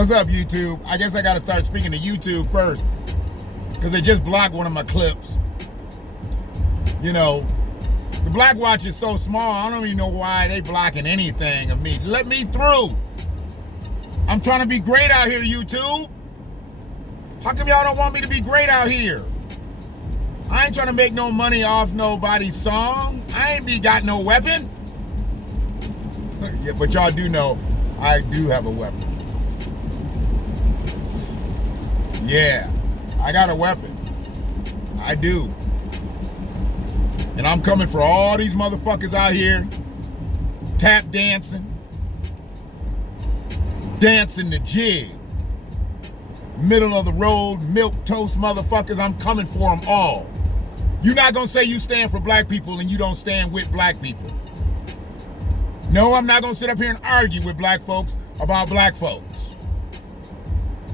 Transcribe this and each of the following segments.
What's up, YouTube? I guess I gotta start speaking to YouTube first, because they just blocked one of my clips. You know, the BlackWatch is so small, I don't even know why they blocking anything of me. Let me through. I'm trying to be great out here, YouTube. How come y'all don't want me to be great out here? I ain't trying to make no money off nobody's song. I ain't got no weapon. Yeah, but y'all do know I do have a weapon. Yeah, I got a weapon. I do. And I'm coming for all these motherfuckers out here tap dancing, dancing the jig, middle of the road, milquetoast motherfuckers. I'm coming for them all. You're not gonna say you stand for black people and you don't stand with black people. No, I'm not gonna sit up here and argue with black folks about black folks.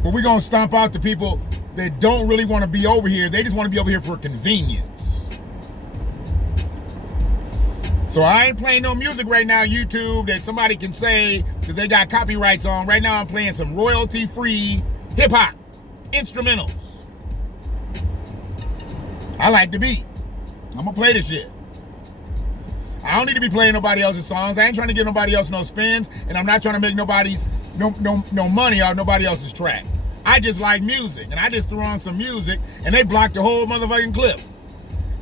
But we're gonna stomp out the people that don't really want to be over here. They just want to be over here for convenience. So I ain't playing no music right now, YouTube, that somebody can say that they got copyrights on. Right now I'm playing some royalty-free hip-hop instrumentals. I like the beat. I'm gonna play this shit. I don't need to be playing nobody else's songs. I ain't trying to give nobody else no spins, and I'm not trying to make nobody's no money off nobody else's track. I just like music, and I just threw on some music, and they blocked the whole motherfucking clip.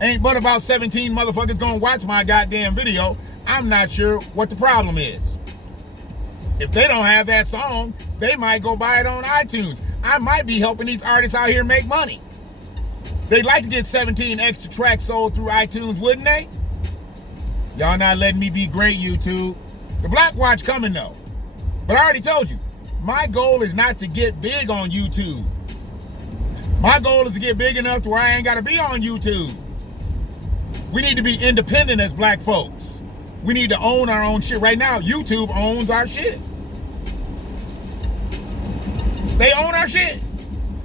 Ain't but about 17 motherfuckers gonna watch my goddamn video. I'm not sure what the problem is. If they don't have that song, they might go buy it on iTunes. I might be helping these artists out here make money. They'd like to get 17 extra tracks sold through iTunes, wouldn't they? Y'all not letting me be great, YouTube. The BlackWatch coming though. But I already told you, my goal is not to get big on YouTube. My goal is to get big enough to where I ain't gotta be on YouTube. We need to be independent as black folks. We need to own our own shit. Right now, YouTube owns our shit. They own our shit.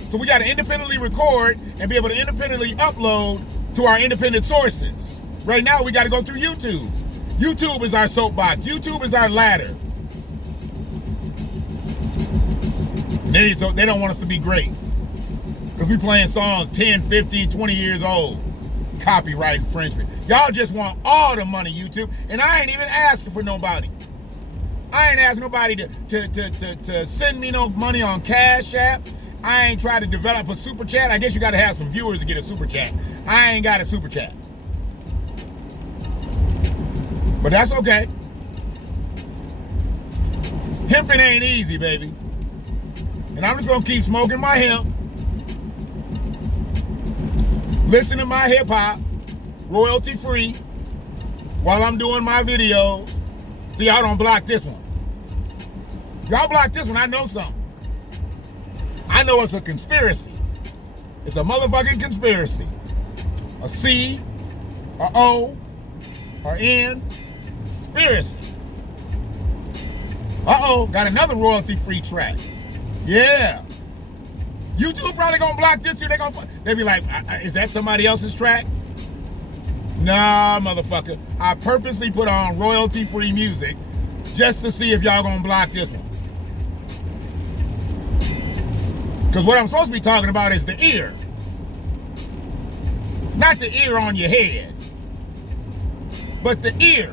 So we gotta independently record and be able to independently upload to our independent sources. Right now, we gotta go through YouTube. YouTube is our soapbox. YouTube is our ladder. They don't want us to be great. Because we playing songs 10, 15, 20 years old. Copyright infringement. Y'all just want all the money, YouTube. And I ain't even asking for nobody. I ain't asking nobody to send me no money on Cash App. I ain't trying to develop a super chat. I guess you got to have some viewers to get a super chat. I ain't got a super chat. But that's okay. Hemping ain't easy, baby. And I'm just gonna keep smoking my hemp, listen to my hip hop, royalty free, while I'm doing my videos. See, y'all don't block this one. Y'all block this one, I know something. I know it's a conspiracy. It's a motherfucking conspiracy. A C, a O, or N, conspiracy. Uh-oh, got another royalty free track. Yeah. YouTube probably gonna block this too. They be like, is that somebody else's track? Nah, motherfucker. I purposely put on royalty-free music just to see if y'all gonna block this one. Because what I'm supposed to be talking about is the ear. Not the ear on your head, but the ear.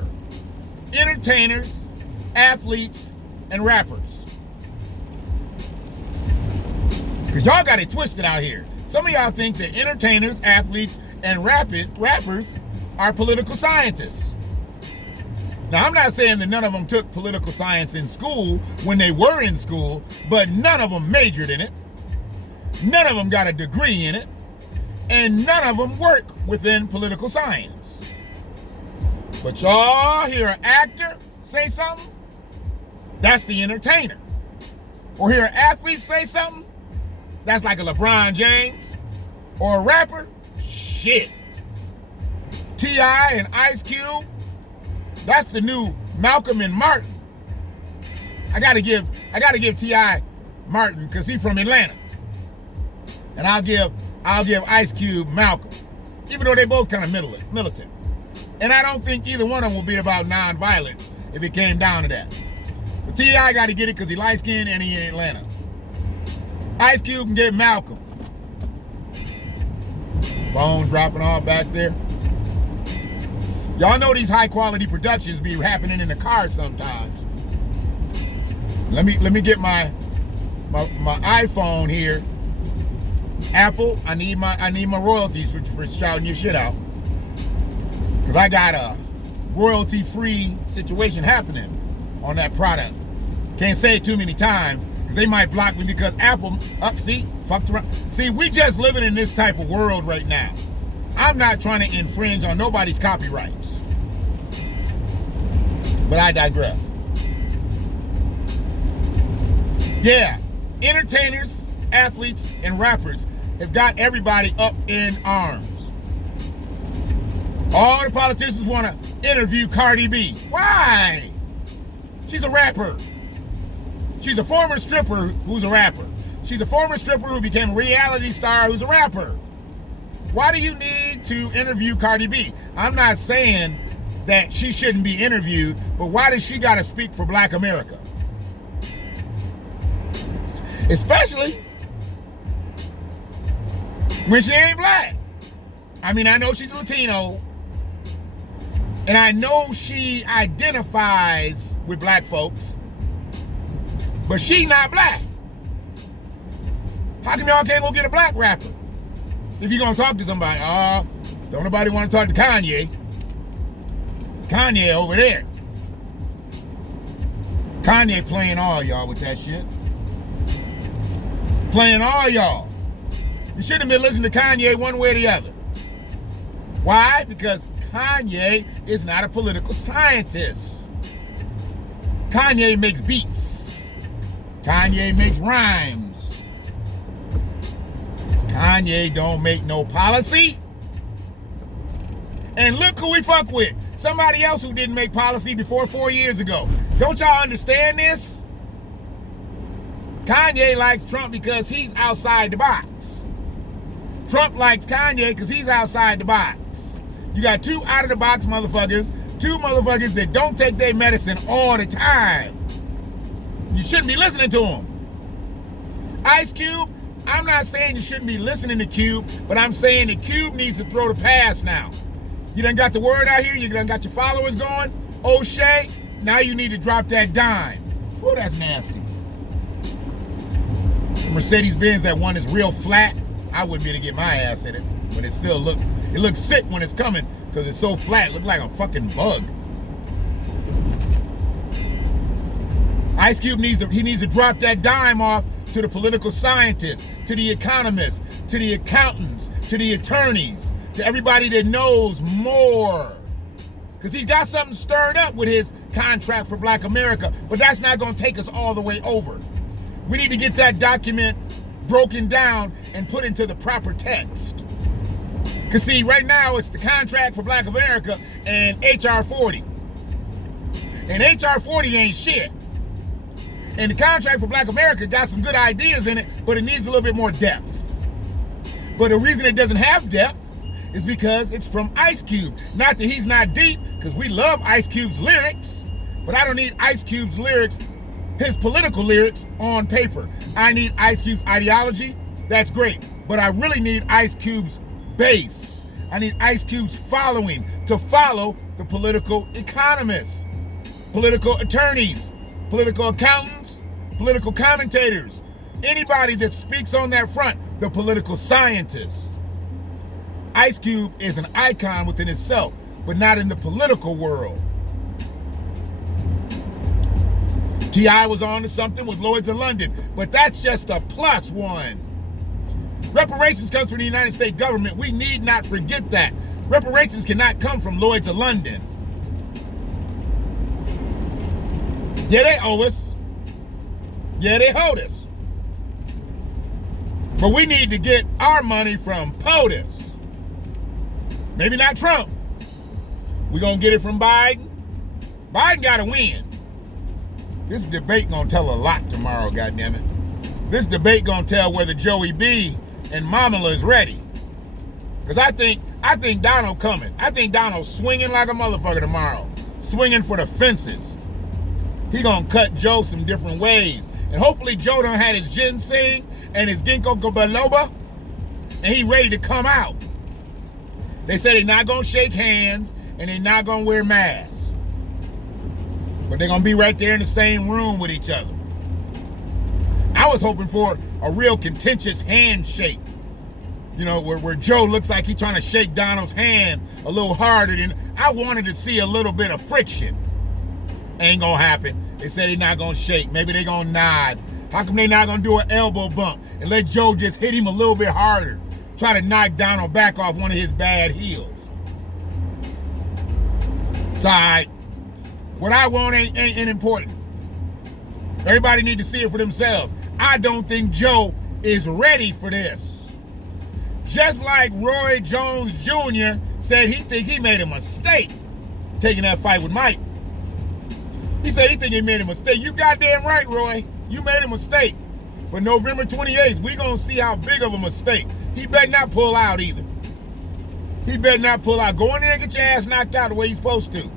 Entertainers, athletes, and rappers. Because y'all got it twisted out here. Some of y'all think that entertainers, athletes, and rappers are political scientists. Now, I'm not saying that none of them took political science in school when they were in school, but none of them majored in it. None of them got a degree in it. And none of them work within political science. But y'all hear an actor say something? That's the entertainer. Or hear an athlete say something? That's like a LeBron James or a rapper. Shit. T.I. and Ice Cube. That's the new Malcolm and Martin. I gotta give T.I. Martin because he's from Atlanta. And I'll give Ice Cube Malcolm. Even though they both kind of militant. And I don't think either one of them will be about nonviolence if it came down to that. But T.I. got to get it because he light skinned and he in Atlanta. Ice Cube can get Malcolm. Phone dropping off back there. Y'all know these high quality productions be happening in the car sometimes. Let me get my iPhone here. Apple, I need my royalties for shouting your shit out. Cause I got a royalty-free situation happening on that product. Can't say it too many times, because they might block me because Apple, fucked around. See, we just living in this type of world right now. I'm not trying to infringe on nobody's copyrights. But I digress. Yeah, entertainers, athletes, and rappers have got everybody up in arms. All the politicians want to interview Cardi B. Why? She's a rapper. She's a former stripper who's a rapper. She's a former stripper who became a reality star who's a rapper. Why do you need to interview Cardi B? I'm not saying that she shouldn't be interviewed, but why does she got to speak for Black America? Especially when she ain't black. I mean, I know she's Latino, and I know she identifies with black folks, but she not black. How come y'all can't go get a black rapper? If you're gonna talk to somebody, don't nobody want to talk to Kanye. Kanye over there. Kanye playing all y'all with that shit. Playing all y'all. You shouldn't have been listening to Kanye one way or the other. Why? Because Kanye is not a political scientist. Kanye makes beats. Kanye makes rhymes. Kanye don't make no policy. And look who we fuck with. Somebody else who didn't make policy before 4 years ago. Don't y'all understand this? Kanye likes Trump because he's outside the box. Trump likes Kanye because he's outside the box. You got two out-of-the-box motherfuckers, two motherfuckers that don't take their medicine all the time. You shouldn't be listening to them. Ice Cube, I'm not saying you shouldn't be listening to Cube, but I'm saying that Cube needs to throw the pass now. You done got the word out here, you done got your followers going. O'Shea, now you need to drop that dime. Ooh, that's nasty. The Mercedes-Benz, that one is real flat. I wouldn't be able to get my ass in it, but it still looks sick when it's coming because it's so flat. It looks like a fucking bug. Ice Cube needs to drop that dime off to the political scientists, to the economists, to the accountants, to the attorneys, to everybody that knows more. Because he's got something stirred up with his contract for Black America, but that's not going to take us all the way over. We need to get that document broken down and put into the proper text. Because see, right now it's the contract for Black America and H.R. 40. And H.R. 40 ain't shit. And the contract for Black America got some good ideas in it, but it needs a little bit more depth. But the reason it doesn't have depth is because it's from Ice Cube. Not that he's not deep, because we love Ice Cube's lyrics, but I don't need Ice Cube's lyrics, his political lyrics, on paper. I need Ice Cube's ideology. That's great. But I really need Ice Cube's base. I need Ice Cube's following to follow the political economists, political attorneys, political accountants, political commentators, anybody that speaks on that front, the political scientists. Ice Cube is an icon within itself, but not in the political world. T.I. was on to something with Lloyd's of London, but that's just a plus one. Reparations comes from the United States government. We need not forget that. Reparations cannot come from Lloyd's of London. Yeah, they owe us. Yeah, they hold us. But we need to get our money from POTUS. Maybe not Trump. We're going to get it from Biden. Biden got to win. This debate going to tell a lot tomorrow, goddammit. This debate going to tell whether Joey B and Mamala is ready. Because I think Donald coming. I think Donald swinging like a motherfucker tomorrow. Swinging for the fences. He going to cut Joe some different ways. And hopefully Joe done had his ginseng and his ginkgo biloba, and he ready to come out. They said they're not going to shake hands and they're not going to wear masks. But they're going to be right there in the same room with each other. I was hoping for a real contentious handshake. You know, where Joe looks like he's trying to shake Donald's hand a little harder than... I wanted to see a little bit of friction. Ain't going to happen. They said they're not going to shake. Maybe they're going to nod. How come they're not going to do an elbow bump and let Joe just hit him a little bit harder? Try to knock Donald back off one of his bad heels. It's all right. What I want ain't important. Everybody need to see it for themselves. I don't think Joe is ready for this. Just like Roy Jones Jr. said he made a mistake taking that fight with Mike. He said he think he made a mistake. You goddamn right, Roy. You made a mistake. But November 28th, we gonna see how big of a mistake. He better not pull out either. He better not pull out. Go in there and get your ass knocked out the way he's supposed to.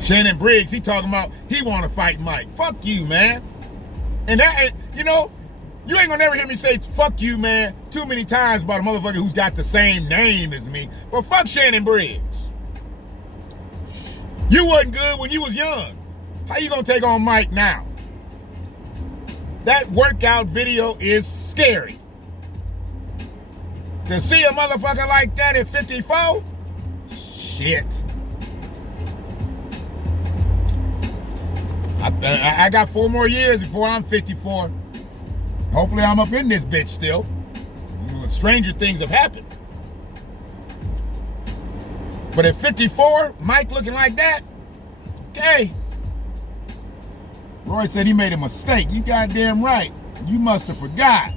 Shannon Briggs, he talking about he want to fight Mike. Fuck you, man. And that, you know, you ain't gonna never hear me say fuck you, man, too many times about a motherfucker who's got the same name as me. But fuck Shannon Briggs. You wasn't good when you was young. How you gonna take on Mike now? That workout video is scary. To see a motherfucker like that at 54? Shit. I got 4 more years before I'm 54. Hopefully I'm up in this bitch still. You know, stranger things have happened. But at 54, Mike looking like that, okay. Roy said he made a mistake. You goddamn right. You must have forgot.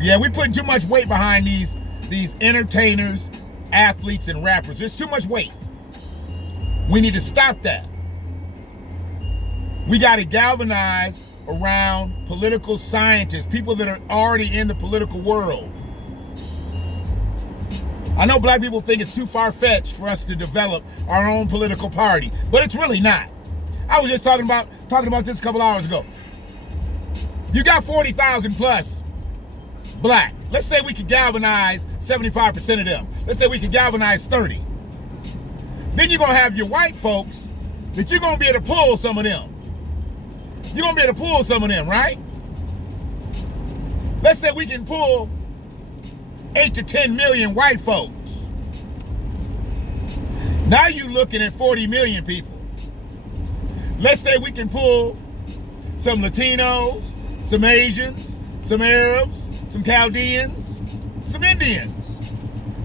Yeah, we putting too much weight behind these entertainers, athletes, and rappers. There's too much weight. We need to stop that. We got to galvanize around political scientists, people that are already in the political world. I know black people think it's too far-fetched for us to develop our own political party, but it's really not. I was just talking about this a couple hours ago. You got 40,000 plus black. Let's say we could galvanize 75% of them. Let's say we could galvanize 30. Then you're going to have your white folks that you're going to be able to pull some of them. You're going to be able to pull some of them, right? Let's say we can pull 8 to 10 million white folks. Now you're looking at 40 million people. Let's say we can pull some Latinos, some Asians, some Arabs, some Chaldeans, some Indians.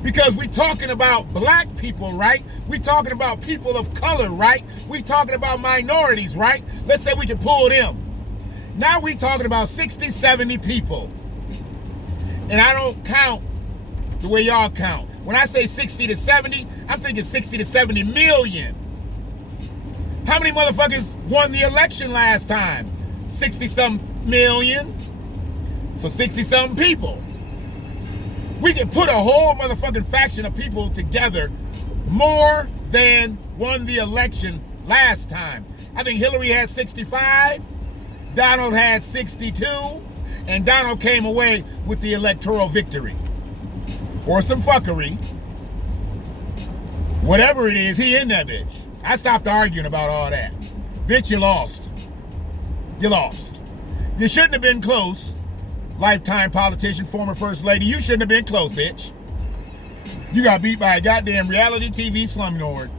Because we're talking about black people, right? We're talking about people of color, right? We're talking about minorities, right? Let's say we can pull them. Now we're talking about 60, 70 people. And I don't count the way y'all count. When I say 60 to 70, I'm thinking 60 to 70 million. How many motherfuckers won the election last time? 60-something million. So 60-something people. We can put a whole motherfucking faction of people together more than won the election last time. I think Hillary had 65, Donald had 62, and Donald came away with the electoral victory. Or some fuckery. Whatever it is, he in that bitch. I stopped arguing about all that. Bitch, you lost. You lost. You shouldn't have been close. Lifetime politician, former first lady. You shouldn't have been close, bitch. You got beat by a goddamn reality TV slumlord.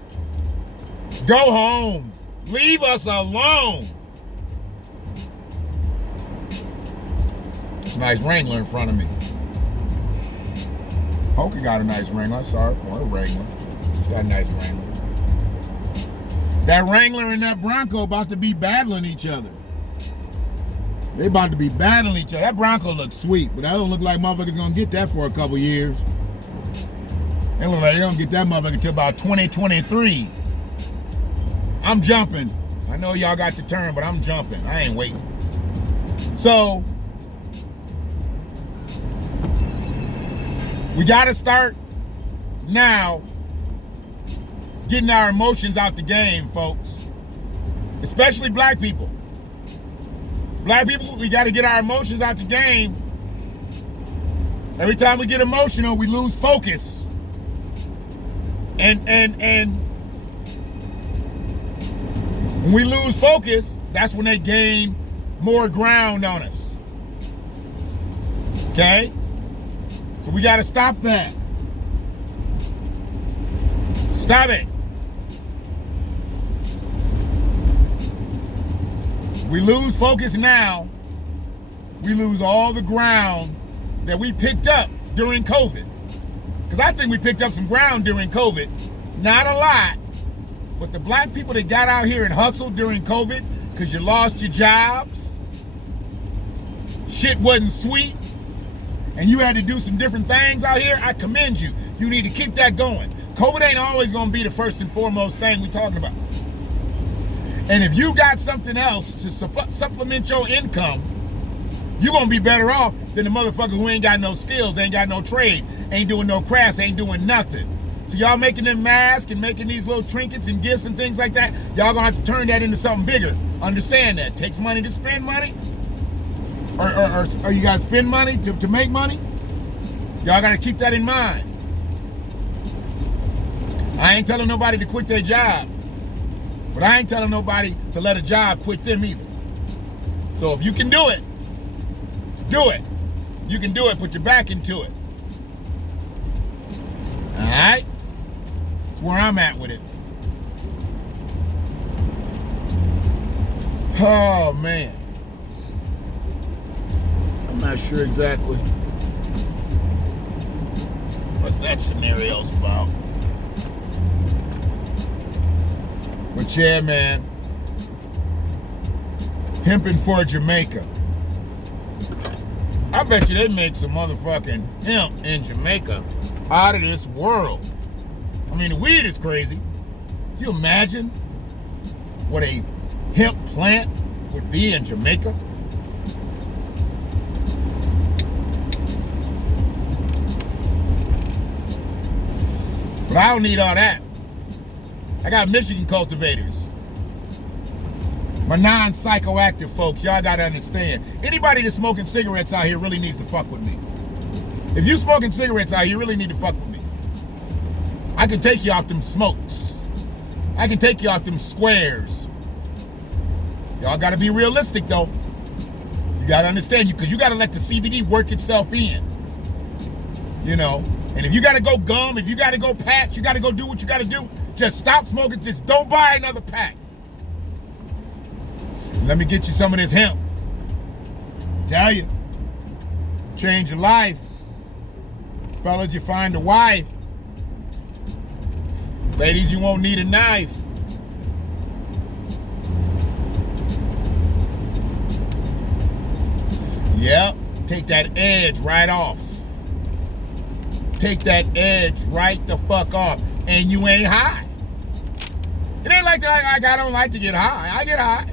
Go home. Leave us alone. It's a nice Wrangler in front of me. Hoka got a nice Wrangler. I saw it. Or a Wrangler. She got a nice Wrangler. That Wrangler and that Bronco about to be battling each other. They about to be battling each other. That Bronco looks sweet, but that don't look like motherfuckers gonna get that for a couple years. They look like they don't get that motherfucker until about 2023. I'm jumping. I know y'all got the turn, but I'm jumping. I ain't waiting. So, we gotta start now getting our emotions out the game, folks. Especially black people. Black people, we got to get our emotions out the game. Every time we get emotional, we lose focus. And when we lose focus, that's when they gain more ground on us. Okay? So we got to stop that. Stop it. We lose focus now, we lose all the ground that we picked up during COVID. Because I think we picked up some ground during COVID. Not a lot, but the black people that got out here and hustled during COVID because you lost your jobs, shit wasn't sweet, and you had to do some different things out here, I commend you. You need to keep that going. COVID ain't always going to be the first and foremost thing we're talking about. And if you got something else to supplement your income, you're going to be better off than the motherfucker who ain't got no skills, ain't got no trade, ain't doing no crafts, ain't doing nothing. So y'all making them masks and making these little trinkets and gifts and things like that, y'all going to have to turn that into something bigger. Understand that. It takes money to spend money. Or you got to spend money to make money. Y'all got to keep that in mind. I ain't telling nobody to quit their job. But I ain't telling nobody to let a job quit them either. So if you can do it, do it. You can do it, put your back into it. All right? That's where I'm at with it. Oh, man. I'm not sure exactly what that scenario's about. But yeah, man, hemping for Jamaica. I bet you they make some motherfucking hemp in Jamaica out of this world. I mean, the weed is crazy. Can you imagine what a hemp plant would be in Jamaica? But I don't need all that. I got Michigan cultivators. My non-psychoactive folks, y'all gotta understand. Anybody that's smoking cigarettes out here really needs to fuck with me. If you smoking cigarettes out here, you really need to fuck with me. I can take you off them smokes. I can take you off them squares. Y'all gotta be realistic though. You gotta understand, because you gotta let the CBD work itself in. You know, and if you gotta go gum, if you gotta go patch, you gotta go do what you gotta do. Just stop smoking. Just don't buy another pack. Let me get you some of this hemp. Tell you. Change your life. Fellas, you find a wife. Ladies, you won't need a knife. Yep. Take that edge right off. Take that edge right the fuck off. And you ain't high. It ain't like I don't like to get high. I get high.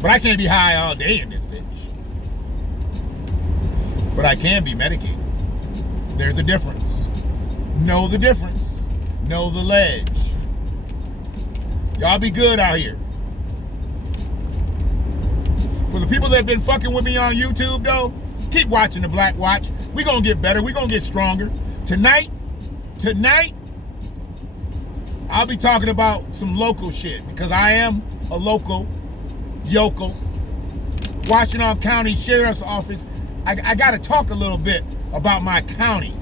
But I can't be high all day in this bitch. But I can be medicated. There's a difference. Know the difference. Know the ledge. Y'all be good out here. For the people that have been fucking with me on YouTube, though, keep watching the BlackWatch. We gonna get better. We gonna get stronger. Tonight, I'll be talking about some local shit because I am a local yokel. Washington County Sheriff's Office. I got to talk a little bit about my county.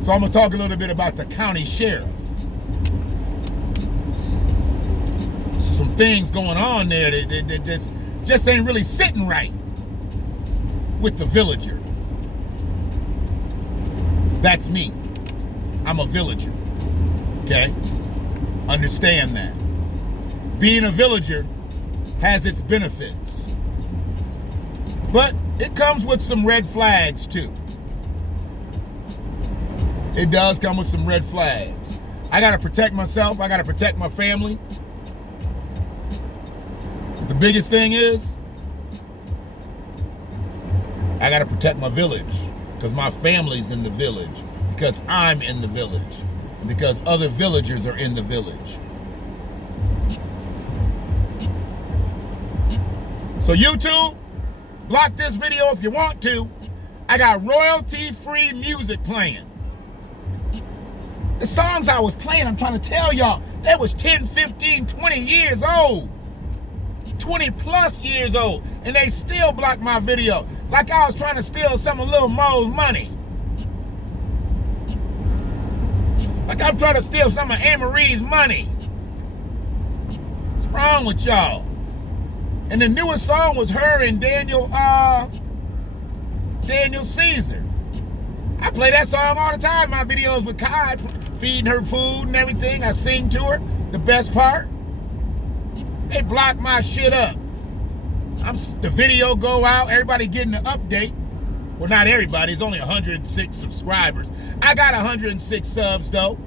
So I'm going to talk a little bit about the county sheriff. Some things going on there that just ain't really sitting right with the villager. That's me. I'm a villager. Okay? Understand that. Being a villager has its benefits. But it comes with some red flags too. It does come with some red flags. I gotta protect myself. I gotta protect my family. But the biggest thing is, I gotta protect my village because my family's in the village, because I'm in the village. and because other villagers are in the village. So YouTube, block this video if you want to. I got royalty-free music playing. The songs I was playing, I'm trying to tell y'all, they was 10, 15, 20 years old. 20 plus years old. And they still blocked my video. Like I was trying to steal some of Lil Mo's money. Like I'm trying to steal some of A.Marie's money. What's wrong with y'all? And the newest song was her and Daniel Caesar. I play that song all the time in my videos with Kai, feeding her food and everything. I sing to her. The best part, they block my shit up. The video go out, everybody getting the update. Well, not everybody, it's only 106 subscribers. I got 106 subs though.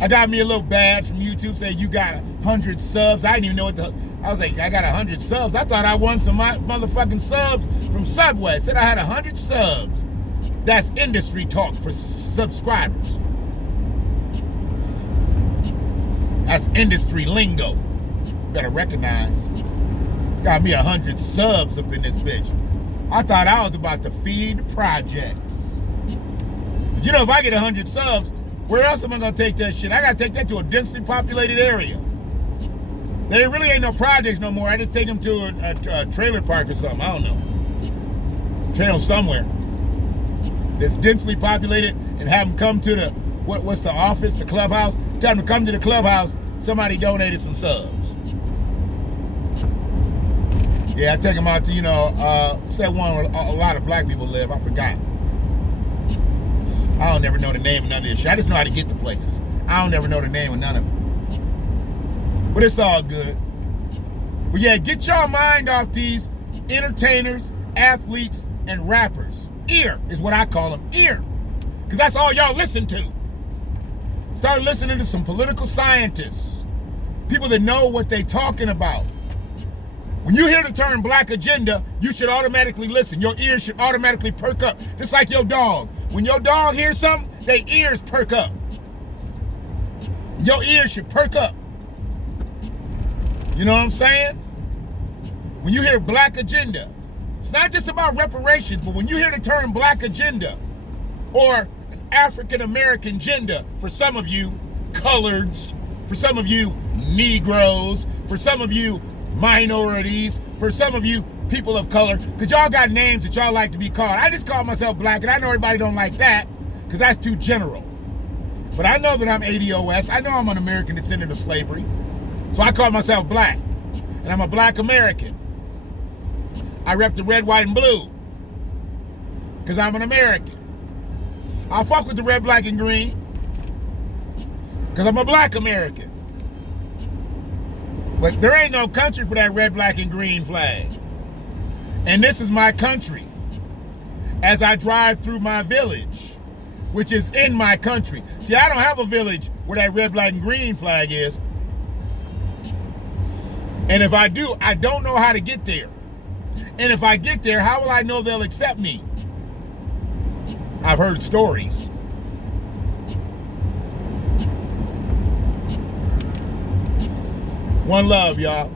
I got me a little badge from YouTube saying you got 100 subs. I didn't even know what I was like, I got 100 subs. I thought I won some motherfucking subs from Subway. It said I had 100 subs. That's industry talk for subscribers. That's industry lingo. Better recognize. Got me 100 subs up in this bitch. I thought I was about to feed the projects. But you know, if I get 100 subs, where else am I gonna take that shit? I gotta take that to a densely populated area. There really ain't no projects no more. I just take them to a trailer park or something. I don't know. Trail somewhere that's densely populated and have them come to the, what's the office, the clubhouse? Tell them to come to the clubhouse. Somebody donated some subs. Yeah, I take them out to, you know, what's that one where a lot of black people live? I forgot. I don't never know the name of none of this shit. I just know how to get to places. I don't never know the name of none of it. But it's all good. But yeah, get your mind off these entertainers, athletes, and rappers. E.A.R is what I call them, E.A.R. Because that's all y'all listen to. Start listening to some political scientists. People that know what they talking about. When you hear the term black agenda, you should automatically listen. Your ears should automatically perk up. Just like your dog. When your dog hears something, their ears perk up. Your ears should perk up. You know what I'm saying? When you hear black agenda, it's not just about reparations, but when you hear the term black agenda or an African American agenda, for some of you coloreds, for some of you Negroes, for some of you minorities, for some of you people of color, because y'all got names that y'all like to be called. I just call myself black, and I know everybody don't like that because that's too general. But I know that I'm ADOS. I know I'm an American descendant of slavery. So I call myself black, and I'm a black American. I rep the red, white, and blue because I'm an American. I fuck with the red, black, and green because I'm a black American. But there ain't no country for that red, black, and green flag. And this is my country as I drive through my village, which is in my country. See, I don't have a village where that red, black, and green flag is. And if I do, I don't know how to get there. And if I get there, how will I know they'll accept me? I've heard stories. One love, y'all.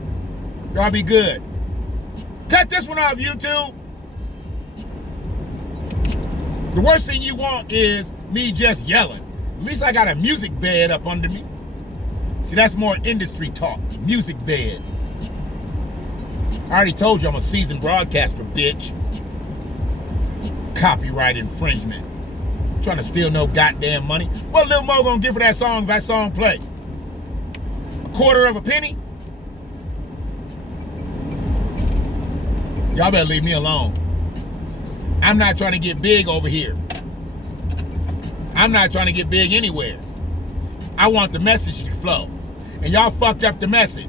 Y'all be good. Cut this one off, YouTube. The worst thing you want is me just yelling. At least I got a music bed up under me. See, that's more industry talk. Music bed. I already told you I'm a seasoned broadcaster, bitch. Copyright infringement. Trying to steal no goddamn money. What Lil Mo gonna give for that song if that song play? A quarter of a penny? Y'all better leave me alone. I'm not trying to get big over here. I'm not trying to get big anywhere. I want the message to flow. And y'all fucked up the message.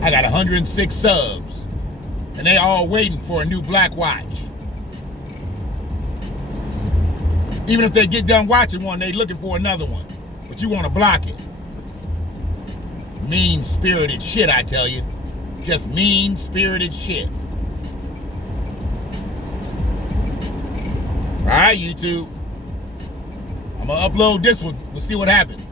I got 106 subs. And they all waiting for a new BlackWatch. Even if they get done watching one, they looking for another one. But you want to block it. Mean-spirited shit, I tell you. Just mean-spirited shit. All right, YouTube. I'm going to upload this one. We'll see what happens.